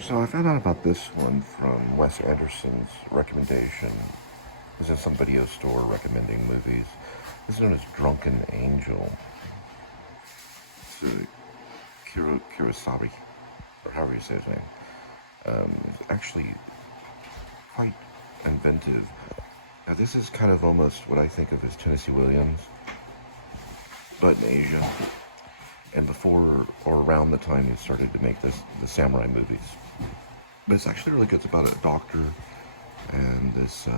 So I found out about this one from Wes Anderson's recommendation. This is some video store recommending movies. This is known as Drunken Angel. It's Kurosawa, or however you say his name. It's actually quite inventive. Now this is kind of almost what I think of as Tennessee Williams, but in Asia. And before or around the time he started to make the samurai movies. But it's actually really good. It's about a doctor and this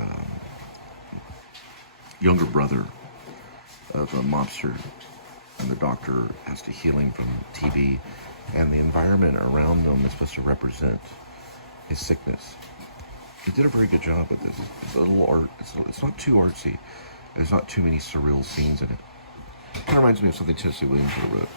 younger brother of a mobster, and the doctor has to heal him from TB, and the environment around them is supposed to represent his sickness. He did a very good job with this. It's a little art. It's not too artsy. There's not too many surreal scenes in it. It kind of reminds me of something Tennessee Williams would have wrote.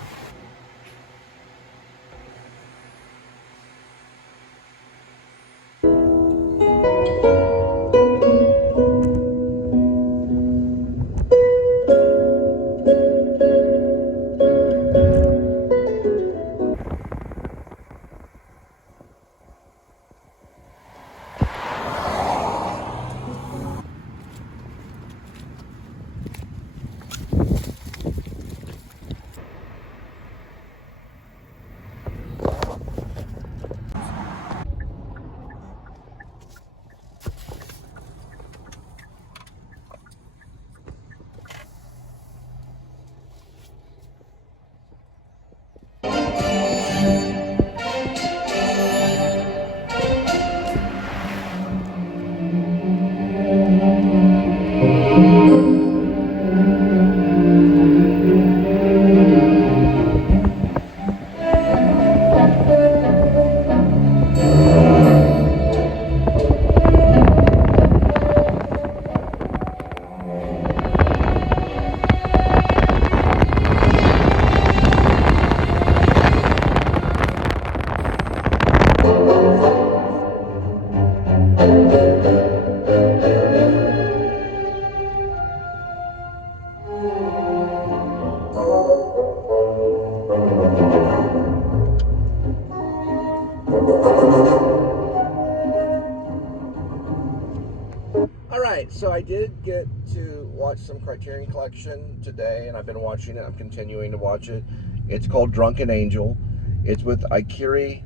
Alright, so I did get to watch some Criterion Collection today, and I've been watching it. I'm continuing to watch it. It's called Drunken Angel. It's with Akira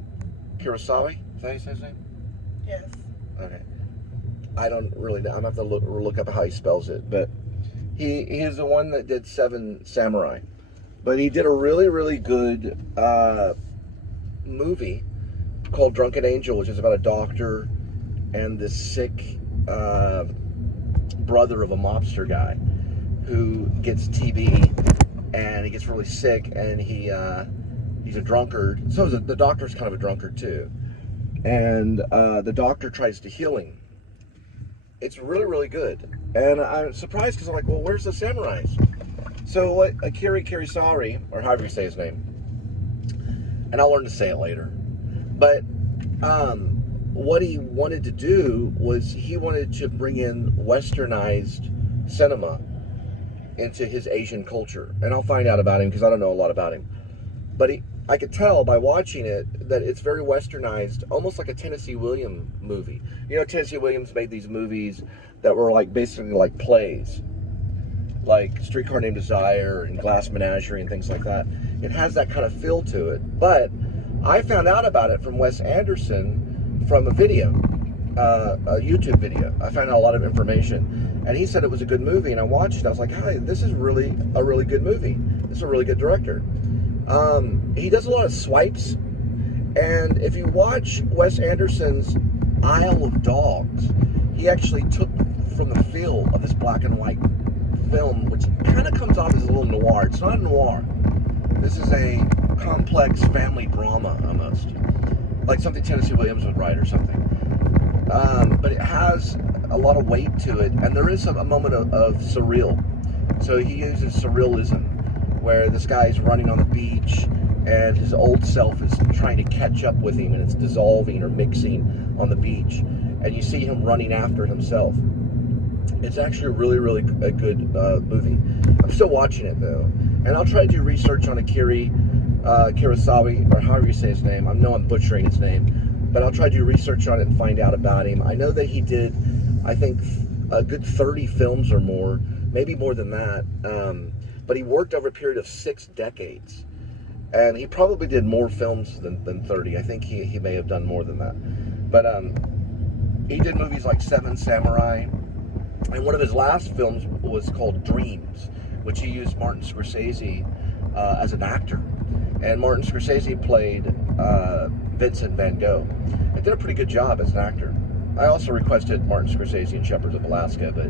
Kurosawa. Is that how you say his name? Yes. Okay. I don't really know. I'm going to have to look up how he spells it. But he is the one that did Seven Samurai. But he did a really, really good movie called Drunken Angel, which is about a doctor and this sick brother of a mobster guy who gets TB, and he gets really sick, and he's a drunkard. So the doctor's kind of a drunkard too, and the doctor tries to heal him. It's really, really good, and I'm surprised because I'm like, well, where's the samurais? So what Akira Kurosawa, or however you say his name, and I'll learn to say it later, but what he wanted to do was he wanted to bring in westernized cinema into his Asian culture. And I'll find out about him because I don't know a lot about him. But I could tell by watching it that it's very westernized, almost like a Tennessee Williams movie. You know, Tennessee Williams made these movies that were like basically like plays, like Streetcar Named Desire and Glass Menagerie and things like that. It has that kind of feel to it. But I found out about it from Wes Anderson from a video, a YouTube video. I found out a lot of information, and he said it was a good movie, and I watched it. I was like, hey, this is really a really good movie. This is a really good director. He does a lot of swipes, and if you watch Wes Anderson's Isle of Dogs, he actually took from the feel of this black and white film, which kind of comes off as a little noir. It's not a noir. This is a complex family drama almost, like something Tennessee Williams would write or something. But it has a lot of weight to it, and there is a moment of surreal. So he uses surrealism, where this guy's running on the beach, and his old self is trying to catch up with him, and it's dissolving or mixing on the beach, and you see him running after himself. It's actually a really, really a good movie. I'm still watching it though, and I'll try to do research on Akira Kurosawa, or however you say his name. I know I'm butchering his name, but I'll try to do research on it and find out about him. I know that he did, I think, a good 30 films or more, maybe more than that. But he worked over a period of 6 decades. And he probably did more films than 30. I think he may have done more than that. But he did movies like Seven Samurai. And one of his last films was called Dreams, which he used Martin Scorsese as an actor. And Martin Scorsese played Vincent van Gogh. And did a pretty good job as an actor. I also requested Martin Scorsese in Shepherds of Alaska, but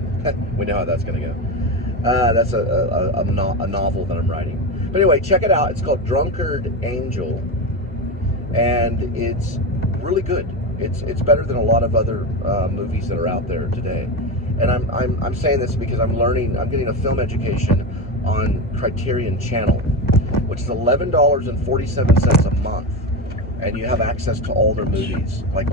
we know how that's going to go. That's a novel that I'm writing. But anyway, check it out. It's called Drunken Angel, and it's really good. It's better than a lot of other movies that are out there today. And I'm saying this because I'm getting a film education on Criterion Channel, which is $11.47 a month, and you have access to all their movies, like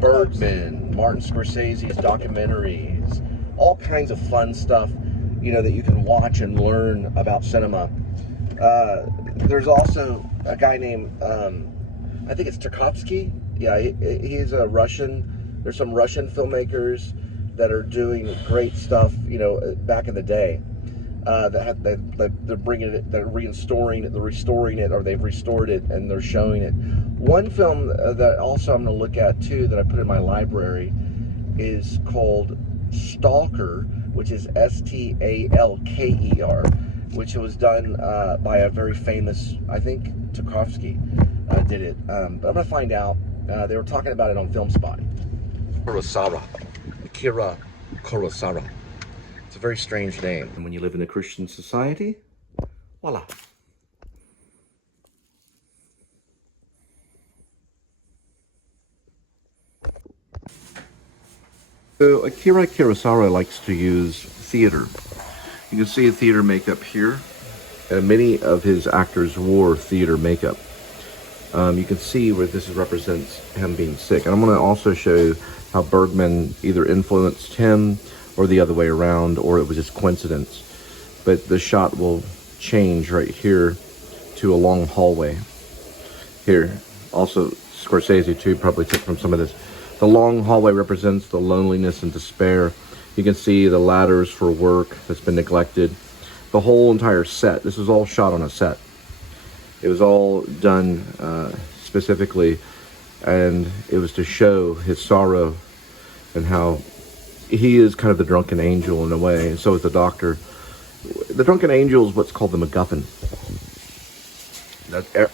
Bergman, Martin Scorsese's documentaries, all kinds of fun stuff, that you can watch and learn about cinema. There's also a guy named, I think it's Tarkovsky. Yeah, he's a Russian. There's some Russian filmmakers that are doing great stuff, back in the day. They're bringing it, they're restoring it, or they've restored it and they're showing it. One film that also I'm going to look at too, that I put in my library, is called Stalker, which is Stalker, which was done by a very famous, I think Tarkovsky did it. But I'm going to find out. They were talking about it on FilmSpot. Akira Kurosawa. It's a very strange name. And when you live in a Christian society, voila. So Akira Kurosawa likes to use theater. You can see theater makeup here, and many of his actors wore theater makeup. You can see where this represents him being sick. And I'm going to also show you how Bergman either influenced him or the other way around, or it was just coincidence. But the shot will change right here to a long hallway. Here, also Scorsese too probably took from some of this. The long hallway represents the loneliness and despair. You can see the ladders for work that's been neglected. The whole entire set. This was all shot on a set. It was all done specifically, and it was to show his sorrow and how he is kind of the drunken angel in a way, and so is the doctor. The drunken angel is what's called the MacGuffin.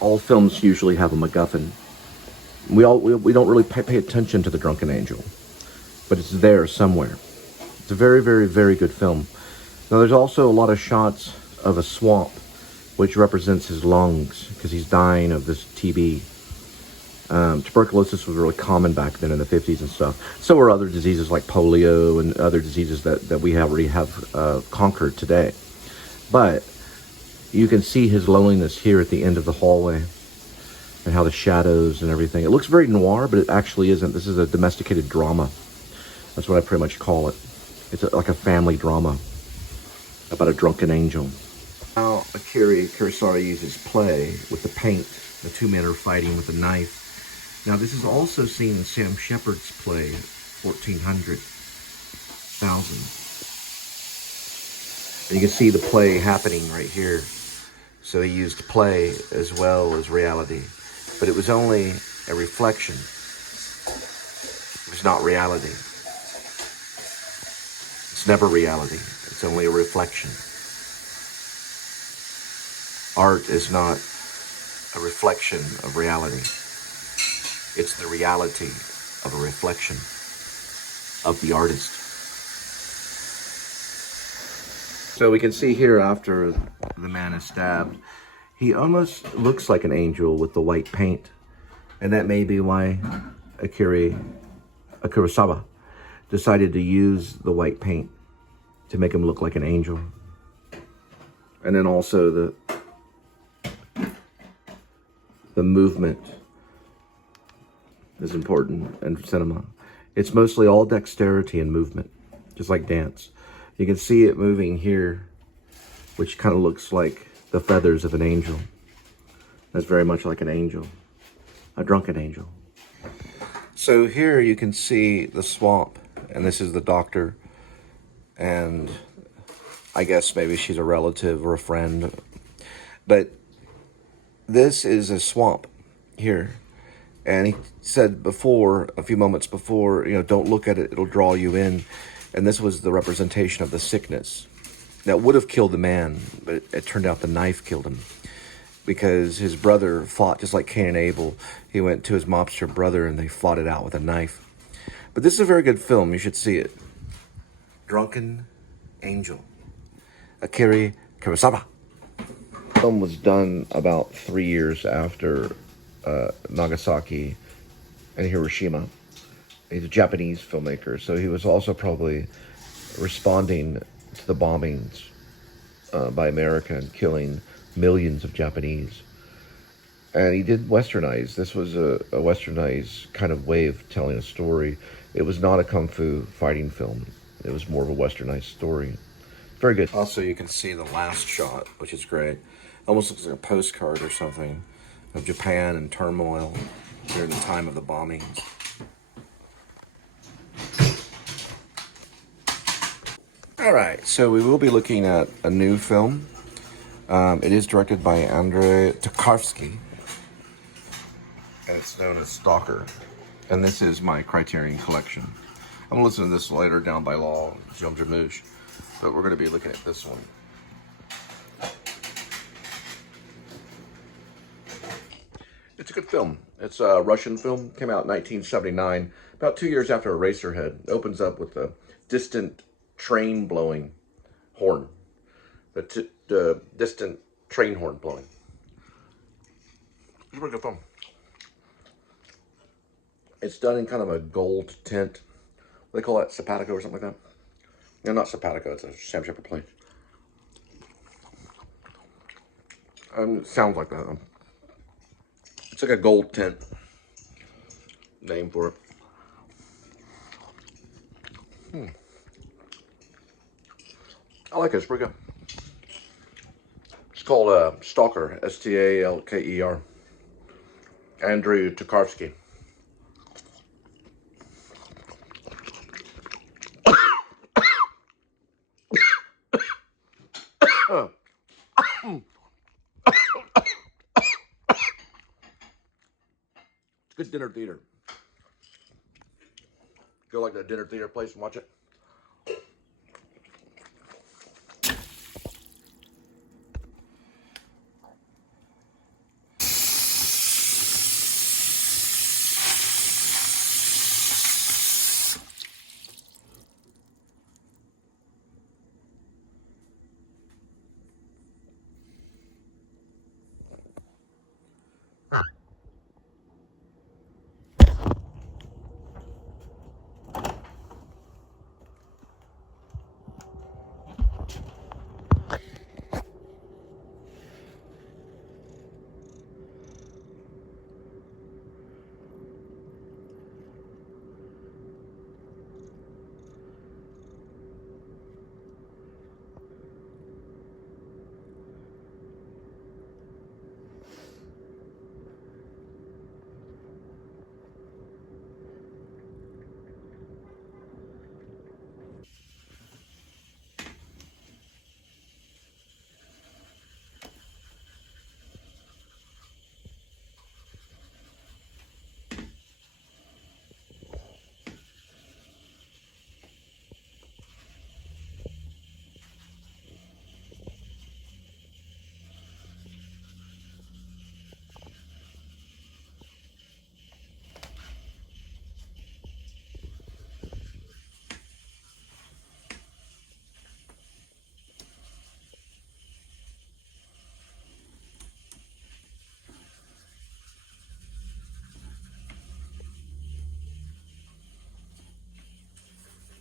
All films usually have a MacGuffin. We don't really pay attention to the drunken angel, but it's there somewhere. It's a very, very, very good film. Now there's also a lot of shots of a swamp, which represents his lungs, because he's dying of this TB. Tuberculosis was really common back then in the 50s and stuff. So were other diseases like polio and other diseases that we already have conquered today. But you can see his loneliness here at the end of the hallway, and how the shadows and everything. It looks very noir, but it actually isn't. This is a domesticated drama. That's what I pretty much call it. It's like a family drama about a drunken angel. Now, Akira Kurosawa uses play with the paint. The two men are fighting with a knife. Now, this is also seen in Sam Shepard's play, 1400,000. And you can see the play happening right here. So he used play as well as reality. But it was only a reflection. It was not reality. It's never reality. It's only a reflection. Art is not a reflection of reality. It's the reality of a reflection of the artist. So we can see here after the man is stabbed, he almost looks like an angel with the white paint. And that may be why Akira Kurosawa decided to use the white paint to make him look like an angel. And then also the movement is important in cinema. It's mostly all dexterity and movement, just like dance. You can see it moving here, which kind of looks like the feathers of an angel. That's very much like an angel, a drunken angel. So here you can see the swamp, and this is the doctor, and I guess maybe she's a relative or a friend, but this is a swamp here. And he said before, a few moments before, don't look at it, it'll draw you in. And this was the representation of the sickness that would have killed the man, but it turned out the knife killed him. Because his brother fought just like Cain and Abel. He went to his mobster brother and they fought it out with a knife. But this is a very good film. You should see it. Drunken Angel. Akira Kurosawa. The film was done about 3 years after Nagasaki and Hiroshima. He's a Japanese filmmaker, so he was also probably responding to the bombings by America and killing millions of Japanese. And he did westernize. This was a westernized kind of way of telling a story. It was not a kung fu fighting film. It was more of a westernized story. Very good. Also, you can see the last shot, which is great. Almost looks like a postcard or something of Japan in turmoil during the time of the bombings. All right, so we will be looking at a new film. It is directed by Andrei Tarkovsky, and it's known as Stalker. And this is my Criterion collection. I'm going to listen to this later, Down by Law, Jim Jarmusch, but we're going to be looking at this one. It's a good film. It's a Russian film, came out in 1979, about 2 years after Eraserhead. It opens up with a distant train blowing horn. The distant train horn blowing. It's a pretty good film. It's done in kind of a gold tint. What do they call that? Simpatico or something like that? No, not Simpatico. It's a Sam Shepard plate. It sounds like that. It's like a gold tint name for it. I like it. It's pretty good. It's called Stalker. Stalker. Andrei Tarkovsky. Good dinner theater. Go like that dinner theater place and watch it.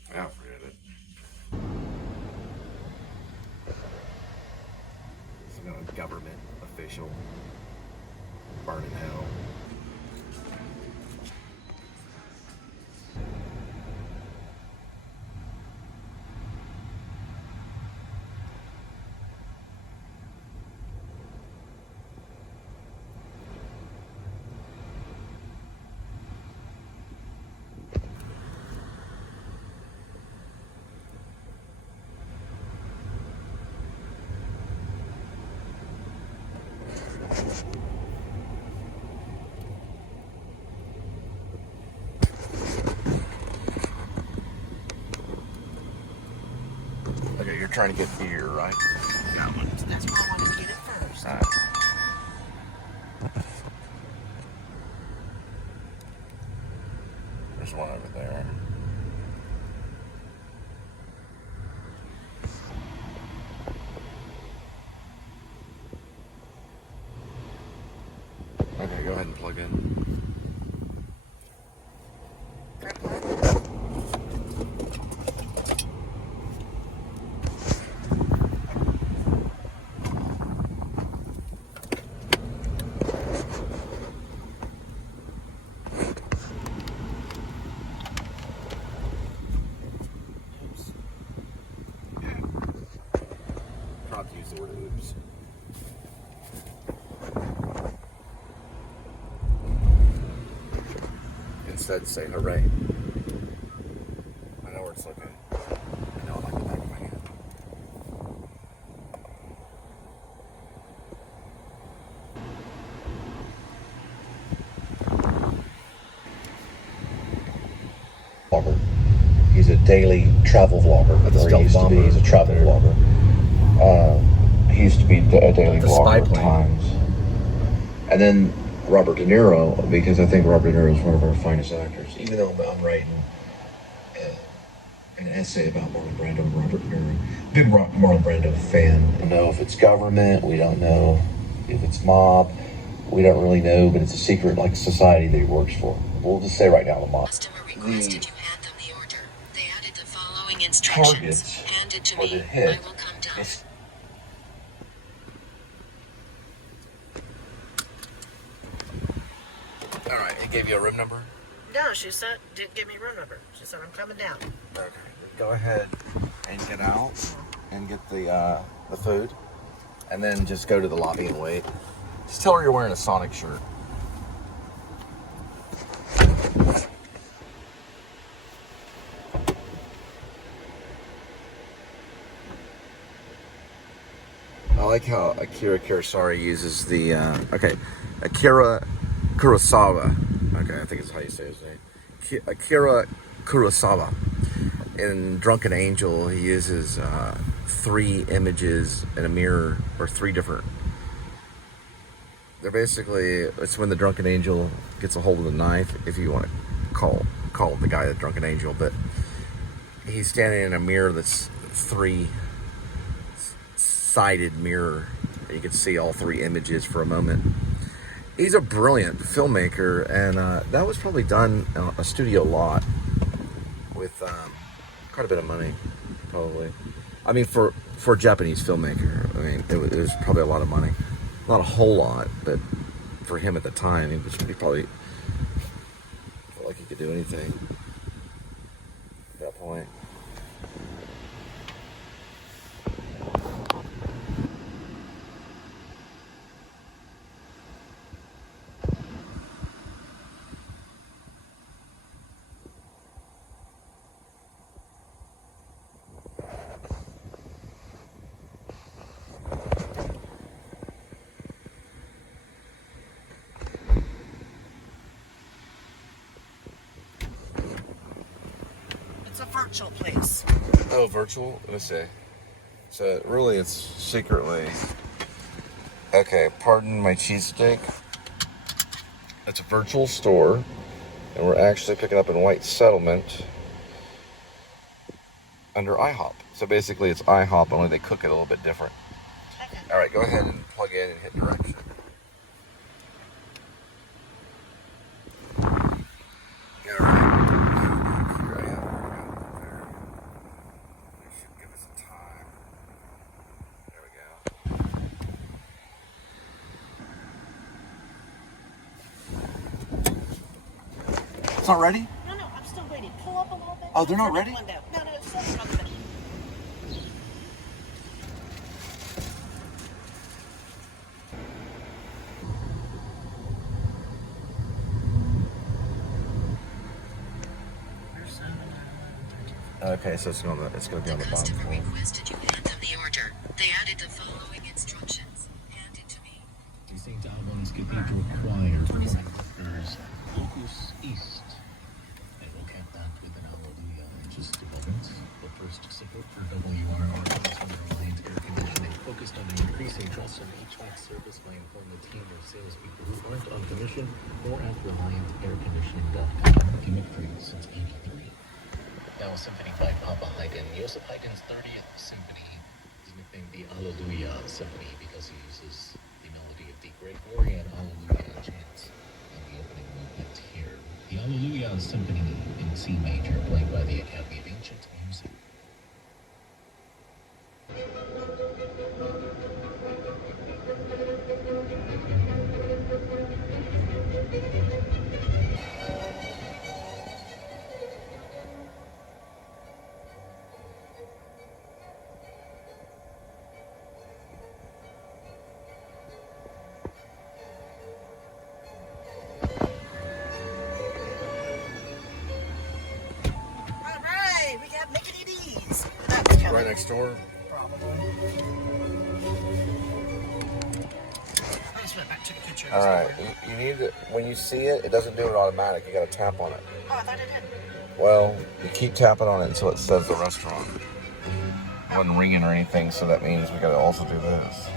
I forget it. Some government official burning hell. trying to get beer, right? Got one. That's why I wanted to get it first. All right. There's one over there. Okay, go ahead and plug in. Not to use the word oops. Instead, say hooray. I know where it's looking. I know it like the back of my hand. Vlogger. He's a daily travel vlogger. Or he used to be. He's a travel vlogger. He used to be a daily vlogger at times. And then Robert De Niro, because I think Robert De Niro is one of our finest actors. Even though I'm writing an essay about Marlon Brando and Robert De Niro. Big Marlon Brando fan. We don't know if it's government. We don't know if it's mob. We don't really know, but it's a secret, like, society that he works for. We'll just say right now the mob. Customer requested you hand them the order. They added the following instructions. Hand it to me. I will come down. All right, he gave you a room number? No, she said, didn't give me a room number. She said, I'm coming down. Okay, go ahead and get out and get the food, and then just go to the lobby and wait. Just tell her you're wearing a Sonic shirt. I like how Akira Kurosawa uses the, Akira Kurosawa. Okay, I think it's how you say his name. Akira Kurosawa. In Drunken Angel, he uses 3 images in a mirror, or 3 different. They're basically, it's when the Drunken Angel gets a hold of the knife, if you want to call the guy the Drunken Angel, but he's standing in a mirror that's 3-sided mirror. You can see all 3 images for a moment. He's a brilliant filmmaker, and that was probably done on a studio lot with quite a bit of money, probably. I mean, for a Japanese filmmaker, I mean, it was probably a lot of money. Not a whole lot, but for him at the time, he probably felt like he could do anything at that point. It's a virtual place. Oh, virtual? Let me see. So really it's secretly... Okay, pardon my cheesesteak. It's a virtual store, and we're actually picking up in White Settlement under IHOP. So basically it's IHOP, only they cook it a little bit different. Okay. All right, go ahead and plug in and hit direction. All right. Here I am. They should give us a time. There we go. It's not ready? No, I'm still waiting. Pull up a little bit. Oh, they're not ready? No, it's still another minute. Okay, so it's going to be on the bottom Customer floor. requested you hand them the order. They added the following instructions. Hand it to me. St. Albans Cathedral Choir workers Locus East. And we'll cap that with an hallelujah in just a moment. But first, support for WRR. salespeople who aren't on commission or at ReliantAirConditioning.com. Chemistry since '83. Now a symphony by Papa Haydn. Joseph Haydn's 30th Symphony is nicknamed the Alleluia Symphony because he uses the melody of the Gregorian Alleluia chants in the opening movement here. The Alleluia Symphony in C major, played by the Academy of Ancient Music. Right next door. Probably. I just went back to the picture. All right, you need to, when you see it, it doesn't do it automatic. You got to tap on it. Oh, I thought it did. Well, you keep tapping on it until it says the restaurant. It wasn't ringing or anything, so that means we got to also do this.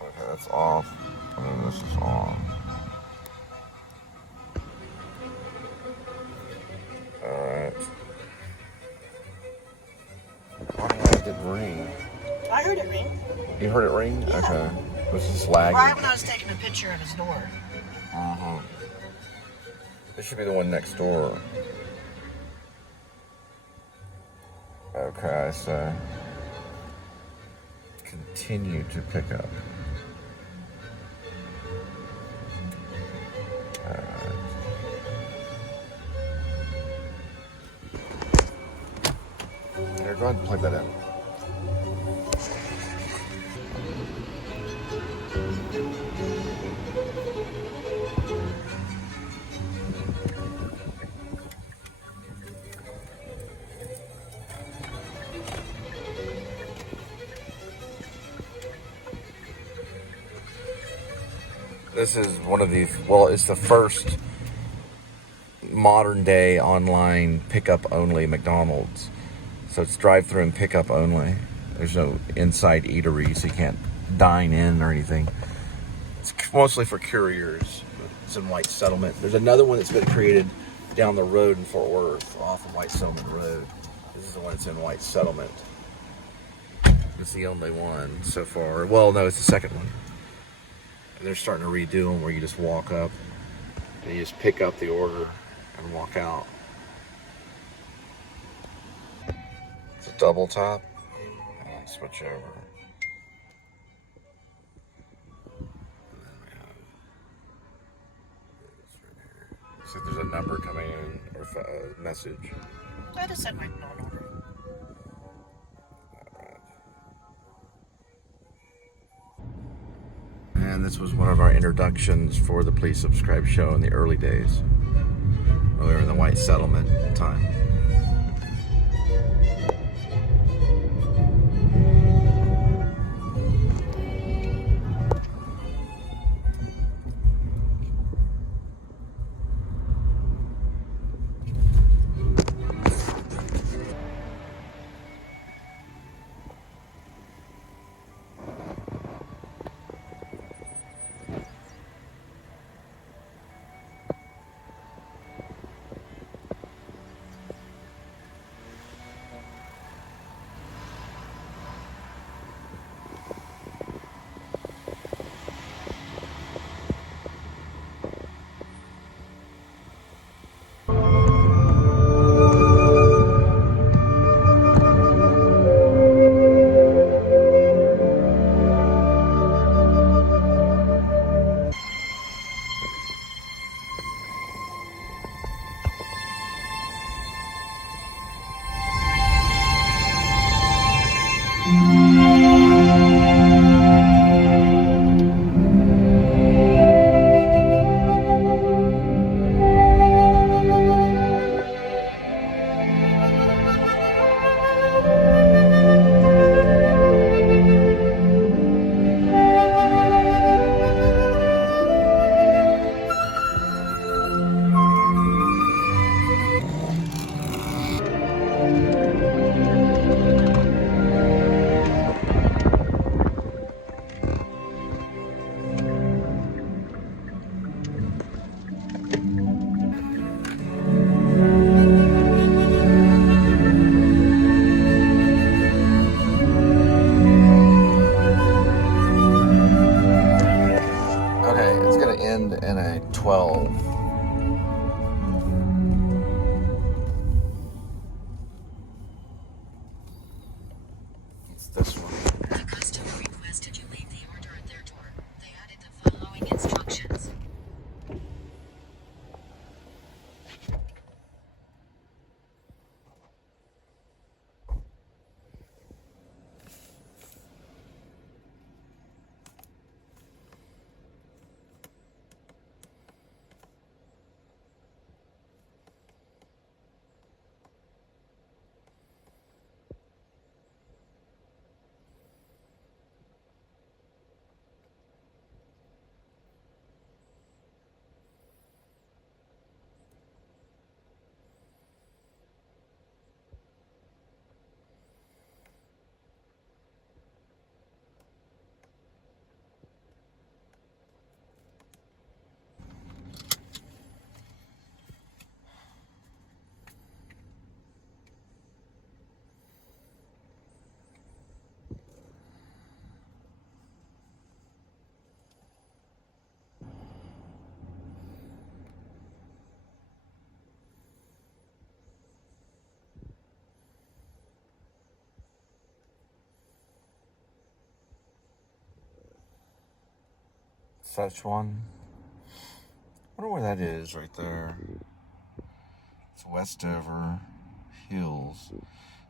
Okay, that's off, and then this is on. Alright. Why did it ring? I heard it ring. You heard it ring? Yeah. Okay. Was this lagging? Right when I was taking a picture of his door. Uh-huh. This should be the one next door. Okay, so continue to pick up. Alright. Here, go ahead and plug that in. This is one of these, well, it's the first modern day online pickup only McDonald's. So it's drive through and pickup only. There's no inside eatery, so you can't dine in or anything. It's mostly for couriers. It's in White Settlement. There's another one that's been created down the road in Fort Worth, off of White Settlement Road. This is the one that's in White Settlement. It's the only one so far. Well, no, it's the second one. And they're starting to redo them where you just walk up and you just pick up the order and walk out. It's a double tap. And then switch over. And then we have this right here. See if there's a number coming in or a message. I just said my non-order. And this was one of our introductions for the Please Subscribe show in the early days. When we were in the White Settlement time. end in a 12. It's this one. The customer requested you leave the order at their door. They added the following instructions. Szechuan. I wonder where that is right there. It's Westover Hills. Do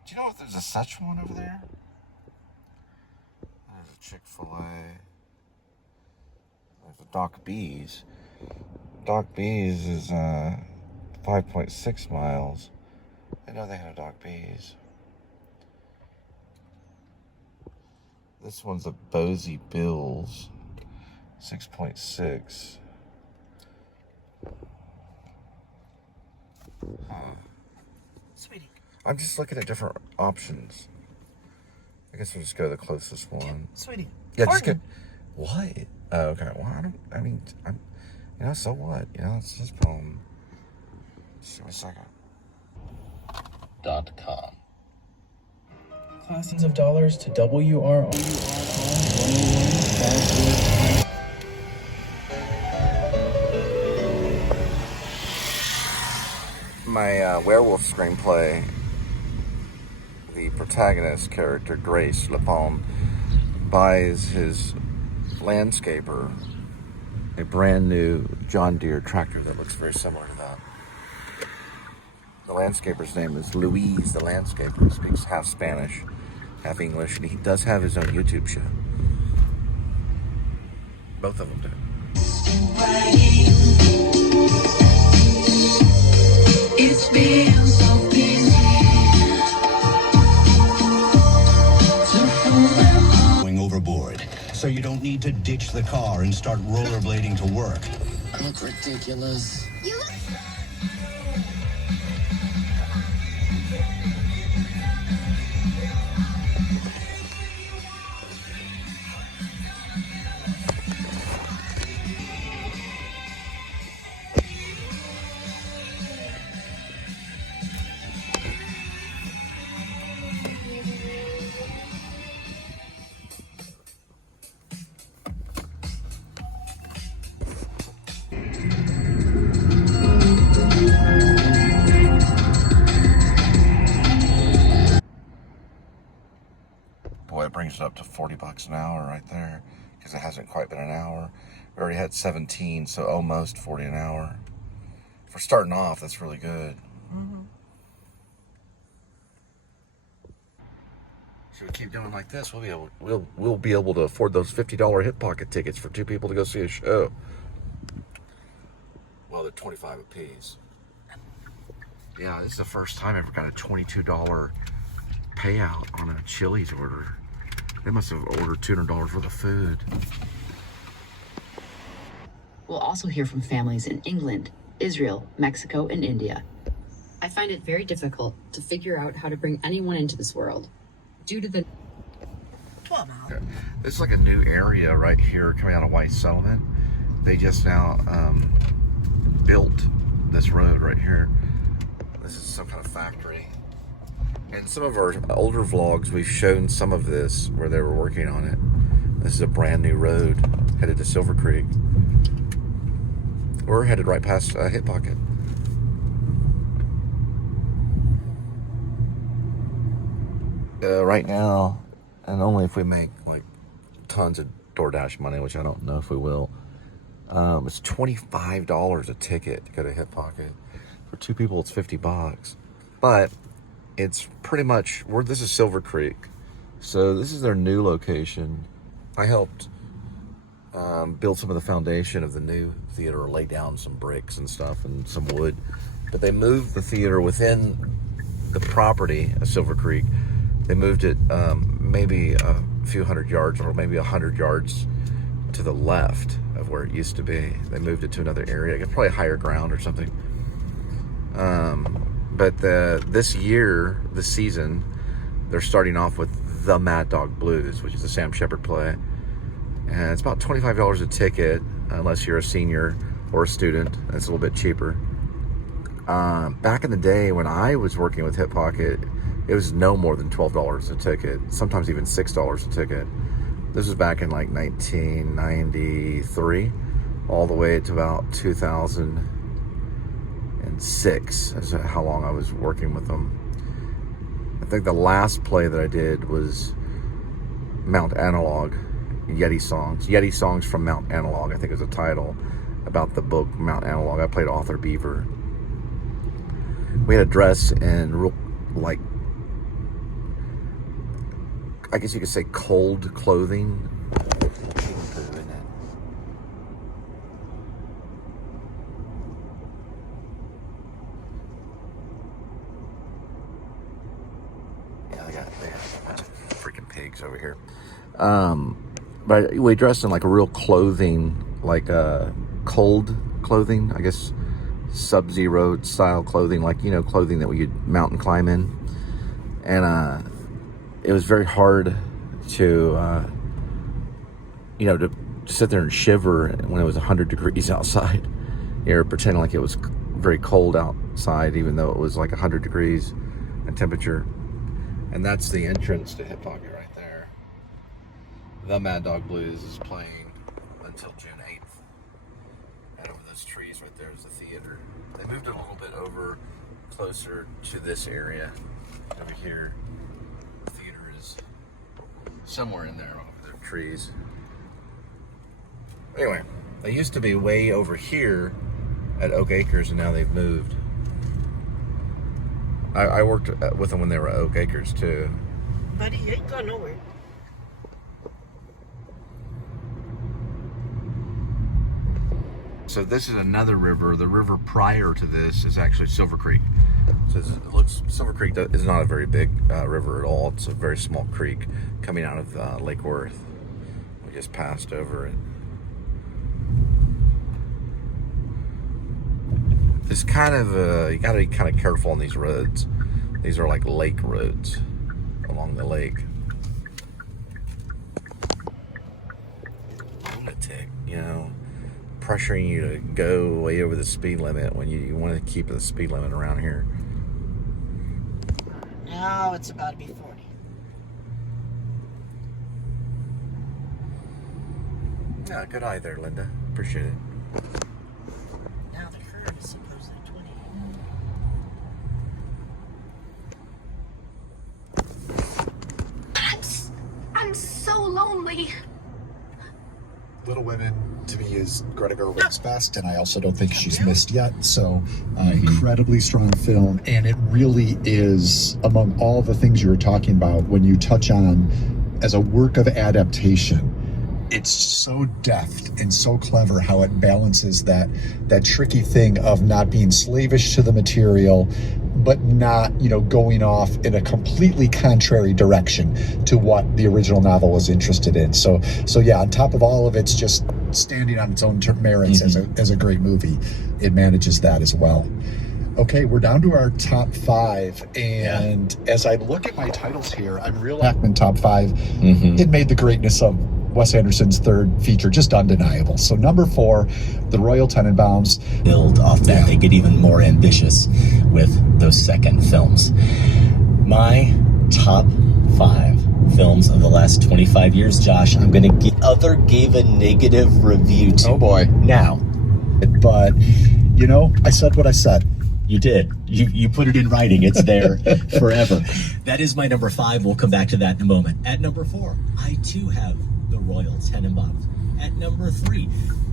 you know if there's a Szechuan over there? There's a Chick-fil-A. There's a Doc B's. Doc B's is 5.6 miles. I know they have Doc B's. This one's a Bosie Bills. 6.6. Sweetie. I'm just looking at different options. I guess we'll just go to the closest one. Sweetie. Yeah, just get. Pardon. What? Oh, okay. Well, so what? It's his problem. Just give me a second. .com. Thousands of dollars to WRR. My werewolf screenplay, the protagonist character, Grace Lepone, buys his landscaper a brand new John Deere tractor that looks very similar to that. The landscaper's name is Luis the Landscaper. He speaks half Spanish, half English, and he does have his own YouTube show. Both of them do. It's been so busy. Going overboard, so you don't need to ditch the car and start rollerblading to work. I look ridiculous. Boy, it brings it up to $40 an hour right there, because it hasn't quite been an hour. We already had 17, so almost 40 an hour. For starting off, that's really good. Mm-hmm. Should we keep doing like this? We'll be able to afford those $50 hip pocket tickets for 2 people to go see a show. Well, they're $25 apiece. Yeah, this is the first time I ever got a $22 payout on a Chili's order. They must have ordered $200 worth of food. We'll also hear from families in England, Israel, Mexico, and India. I find it very difficult to figure out how to bring anyone into this world due to the 12 miles. Okay. This is like a new area right here coming out of White Settlement. They just now built this road right here. This is some kind of factory. In some of our older vlogs, we've shown some of this where they were working on it. This is a brand new road headed to Silver Creek. We're headed right past Hip Pocket. Right now, and only if we make like tons of DoorDash money, which I don't know if we will, it's $25 a ticket to go to Hip Pocket. For 2 people, it's $50. But it's pretty much, this is Silver Creek. So this is their new location. I helped build some of the foundation of the new theater, lay down some bricks and stuff and some wood. But they moved the theater within the property of Silver Creek. They moved it maybe a few hundred yards or maybe 100 yards to the left of where it used to be. They moved it to another area, probably higher ground or something. But this season, they're starting off with The Mad Dog Blues, which is a Sam Shepard play. And it's about $25 a ticket, unless you're a senior or a student. It's a little bit cheaper. Back in the day when I was working with Hip Pocket, it was no more than $12 a ticket, sometimes even $6 a ticket. This was back in like 1993, all the way to about 2006. That's how long I was working with them. I think the last play that I did was Mount Analog, Yeti Songs from Mount Analog, I think is a title about the book Mount Analog. I played author Beaver. We had a dress in real, like, I guess you could say cold clothing. Yeah, they got a bunch of freaking pigs over here. But we dressed in like a real clothing, like cold clothing, I guess, sub-zero style clothing, like, you know, clothing that we could mountain climb in. And it was very hard to, you know, to sit there and shiver when it was 100 degrees outside. You're pretending like it was very cold outside, even though it was like 100 degrees in temperature. And that's the entrance to Hip Pocket right there. The Mad Dog Blues is playing until June 8th. And over those trees right there is the theater. They moved it a little bit over closer to this area over here. The theater is somewhere in there over the trees. Anyway, they used to be way over here at Oak Acres, and now they've moved. I worked with them when they were at Oak Acres too. Buddy, you ain't going nowhere. So this is another river. The river prior to this is actually Silver Creek. So Silver Creek is not a very big river at all. It's a very small creek coming out of Lake Worth. We just passed over it. It's kind of, you gotta be kind of careful on these roads. These are like lake roads along the lake. Lunatic, you know, pressuring you to go way over the speed limit when you want to keep the speed limit around here. Now it's about to be 40. Yeah, good eye there, Linda. Appreciate it. Now the curve is supposedly 20. I'm so lonely. Little Women, to me, is Greta Gerwig's best, and I also don't think she's missed yet. So, incredibly strong film, and it really is, among all the things you were talking about, when you touch on as a work of adaptation, it's so deft and so clever how it balances that tricky thing of not being slavish to the material, but not, you know, going off in a completely contrary direction to what the original novel was interested in. So yeah, on top of all of it's just standing on its own merits as a great movie, it manages that as well. Okay, we're down to our top 5, and as I look at my titles here, I'm realizing top 5. It made the greatness of Wes Anderson's third feature just undeniable. So number 4, The Royal Tenenbaums. Build off that, they get even more ambitious with those second films. My top 5 films of the last 25 years, Josh, I'm going to give a negative review to. Oh boy. Now, But, you know, I said what I said. You did. You put it in writing. It's there forever. That is my number 5. We'll come back to that in a moment. At number 4, I too have the Royal Tenenbaums. At number 3,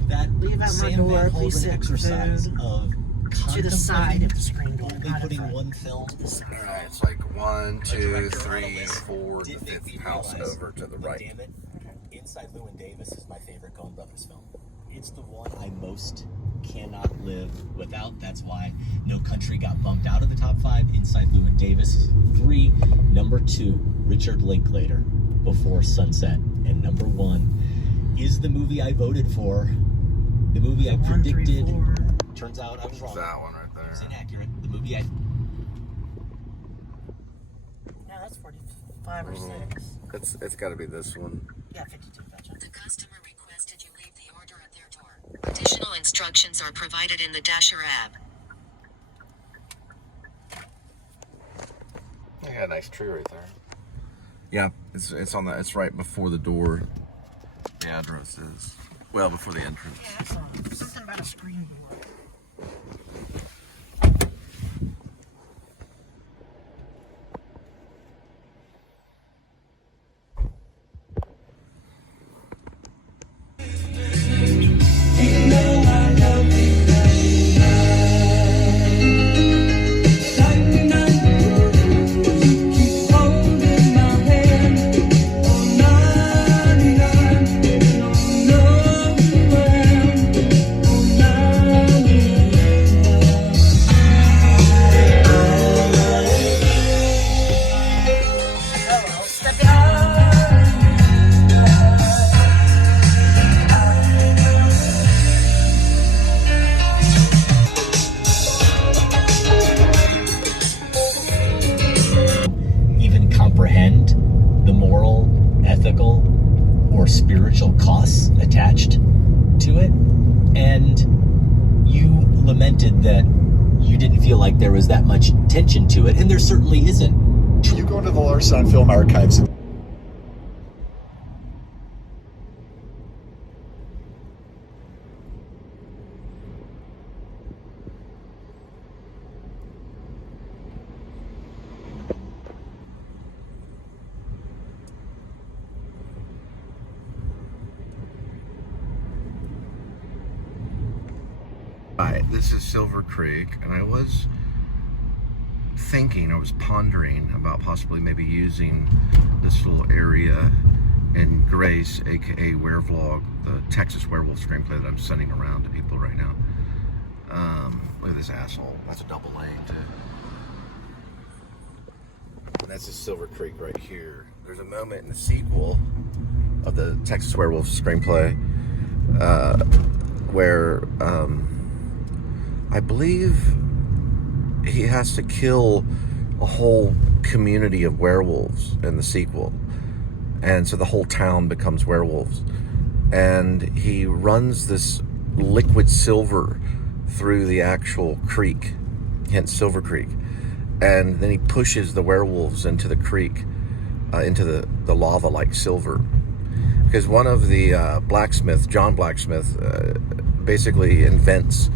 that Leave out my Sam door, Van please Holden sit exercise of to the side of the screen door. only putting one film. Alright, it's like 1, 2, 3, 4, the 5th house over to the right. Damn it, Inside Llewyn Davis is my favorite Coen Brothers film. It's the one I most cannot live without. That's why No Country got bumped out of the top 5. Inside Llewyn Davis is 3. Number 2, Richard Linklater, Before Sunset. And number 1 is the movie I voted for. The movie I predicted. Turns out I was wrong. That one right there. It's inaccurate. The movie I... No, that's 45 or 6. It's got to be this one. Yeah, 52. Gotcha. The customer requested you leave the order at their door. Additional instructions are provided in the Dasher app. They got a nice tree right there. Yeah, it's on the. It's right before the door. The address is before the entrance. Yeah, that's something about a screen door. Spiritual costs attached to it, and you lamented that you didn't feel like there was that much tension to it, and there certainly isn't. You go to the Larson Film Archives. Alright, this is Silver Creek, and I was pondering about possibly maybe using this little area in Grace, aka Werevlog, the Texas werewolf screenplay that I'm sending around to people right now. Look at this asshole. That's a double lane too. And that's just Silver Creek right here. There's a moment in the sequel of the Texas werewolf screenplay where I believe he has to kill a whole community of werewolves in the sequel. And so the whole town becomes werewolves. And he runs this liquid silver through the actual creek, hence Silver Creek. And then he pushes the werewolves into the creek, into the lava like silver. Because one of the John Blacksmith, basically invents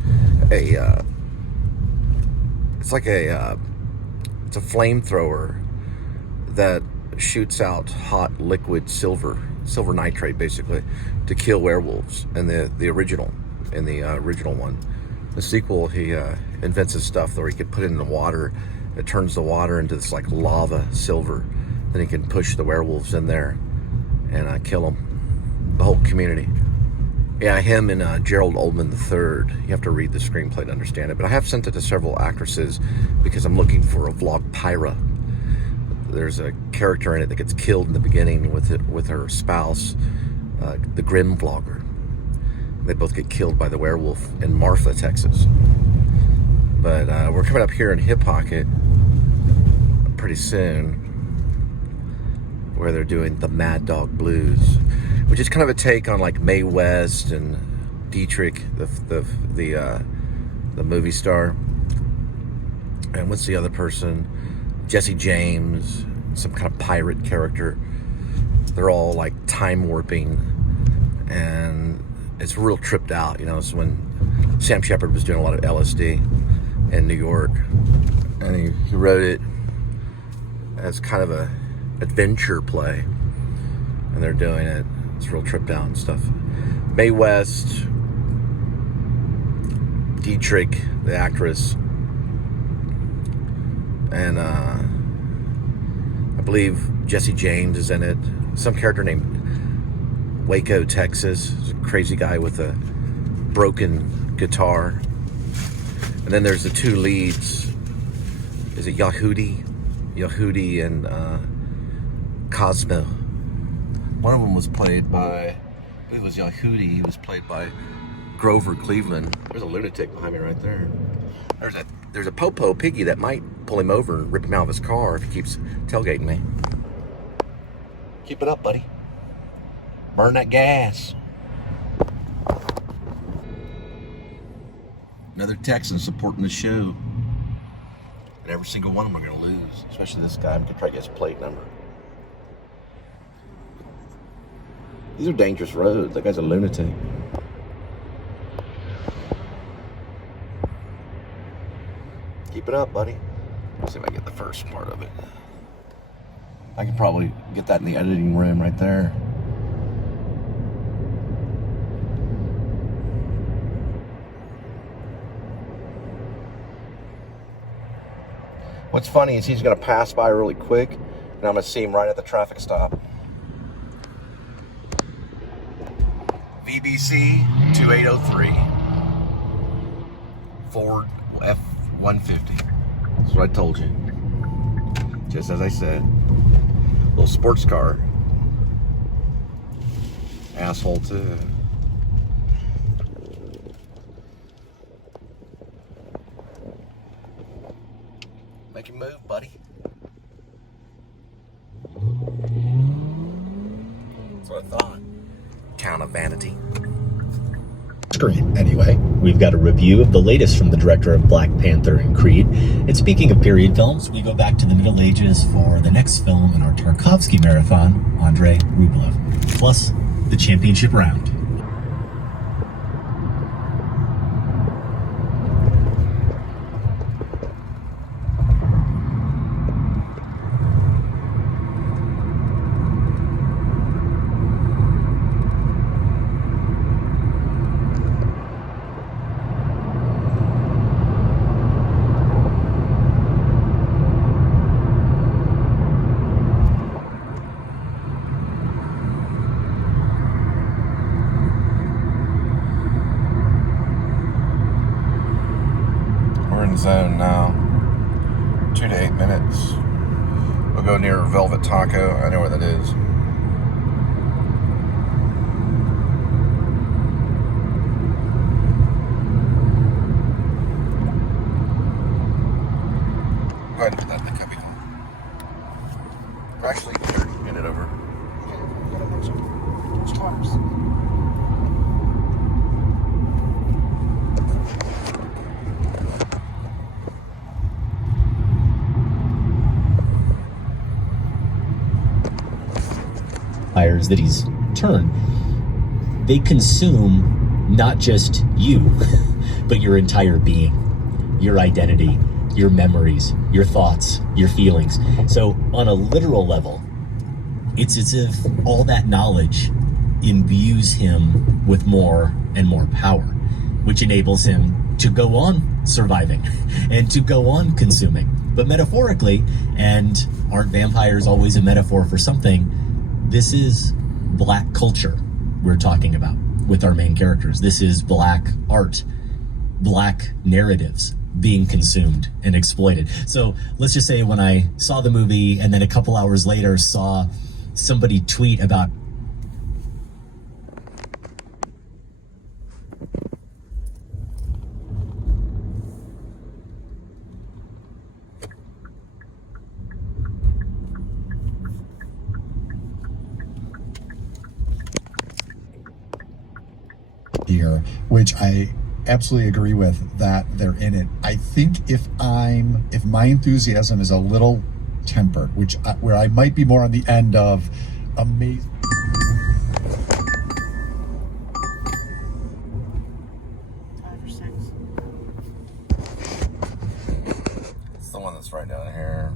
it's a flamethrower that shoots out hot liquid silver nitrate, basically, to kill werewolves in the original one. The sequel, he invents this stuff where he could put it in the water. It turns the water into this like lava silver. Then he can push the werewolves in there and kill them, the whole community. Yeah, him and Gerald Oldman III. You have to read the screenplay to understand it. But I have sent it to several actresses because I'm looking for a vlog Pyra. There's a character in it that gets killed in the beginning with her spouse, the Grim vlogger. They both get killed by the werewolf in Marfa, Texas. But we're coming up here in Hip Pocket pretty soon, where they're doing the Mad Dog Blues, which is kind of a take on like Mae West and Dietrich, the movie star. And what's the other person? Jesse James, some kind of pirate character. They're all like time warping, and it's real tripped out, you know. So when Sam Shepard was doing a lot of LSD in New York, and he wrote it as kind of a adventure play, and they're doing it. It's real tripped out and stuff. Mae West, Dietrich, the actress, and I believe Jesse James is in it. Some character named Waco, Texas. He's a crazy guy with a broken guitar. And then there's the two leads. Is it Yehudi and Cosmo. One of them was played by, I believe it was Yehudi. He was played by Grover Cleveland. There's a lunatic behind me right there. There's a Popo piggy that might pull him over and rip him out of his car if he keeps tailgating me. Keep it up, buddy. Burn that gas. Another Texan supporting the show. And every single one of them are going to lose. Especially this guy. I'm going to try to get his plate number. These are dangerous roads. That guy's a lunatic. Keep it up, buddy. Let's see if I get the first part of it. I could probably get that in the editing room right there. What's funny is he's going to pass by really quick, and I'm going to see him right at the traffic stop. VBC 2803. Ford F-150. That's what I told you. Just as I said. Little sports car. Asshole too. Make him move, buddy. That's what I thought. Town of vanity. Screen. Anyway, we've got a review of the latest from the director of Black Panther and Creed. And speaking of period films, we go back to the Middle Ages for the next film in our Tarkovsky marathon, Andrei Rublev, plus the championship round. Zone now. 2 to 8 minutes. We'll go near Velvet Taco. I know where that is. Go ahead and put that in the cubby. Or actually, hand it over. That he's turned, they consume not just you, but your entire being, your identity, your memories, your thoughts, your feelings. So on a literal level, it's as if all that knowledge imbues him with more and more power, which enables him to go on surviving and to go on consuming. But metaphorically, and aren't vampires always a metaphor for something? This is Black culture we're talking about with our main characters. This is Black art, Black narratives being consumed and exploited. So let's just say when I saw the movie and then a couple hours later saw somebody tweet about here, which I absolutely agree with, that they're in it. I think if my enthusiasm is a little tempered, where I might be more on the end of amazing. this right down here.